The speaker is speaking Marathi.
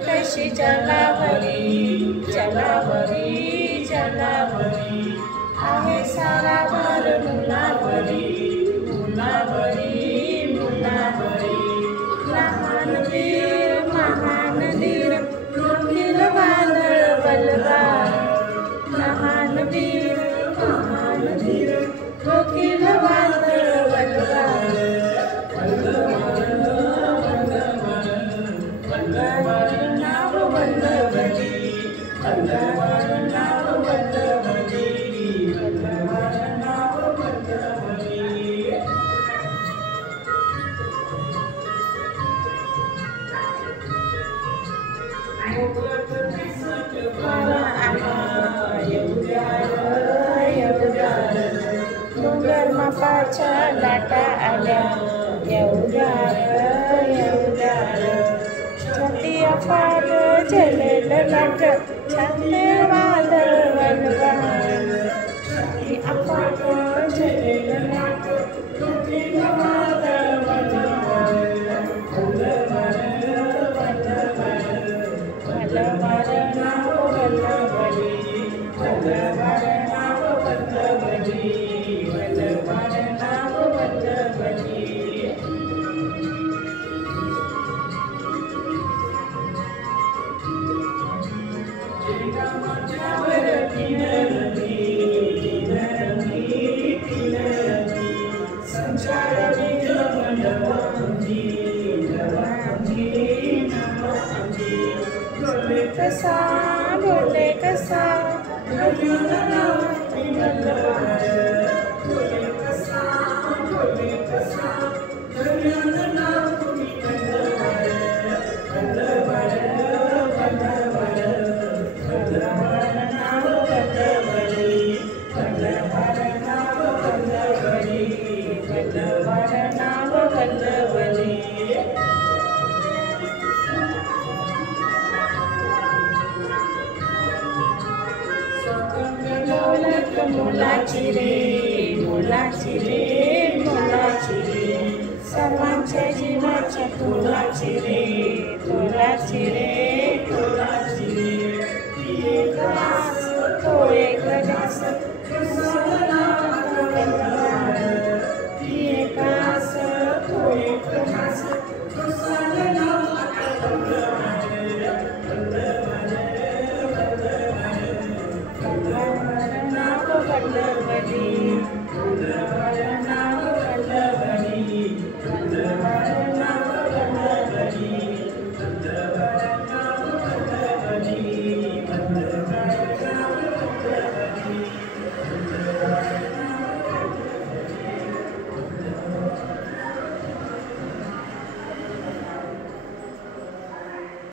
कशी जलावरी जलावरी जलावरी आहे सारा भर मुलावरी मुलावरी मुलावरी लहान वीर महान वीर रुखील वादळ बलवान लहान वीर महान वीर रुखील वादळ बलवान डोंगर मापाच्या लाटा आल्या एवढ्या छाती अफाट झेलेल लाट छाती वादळ बलवान छाती अफाट झेलेल लाट छाती वादळ बलवान बलवान नाव बलवली बलवान नाव बलवली बलवान नाव बलवली कसा बोले कसा बोले कसा बोले कसा मुलाची रे मुलाची रे मुलाची रे सर्वांच्या जीवाच्या तुलाची रे तुलाची रे तुलाची रे ती एक आस तो एक ध्यास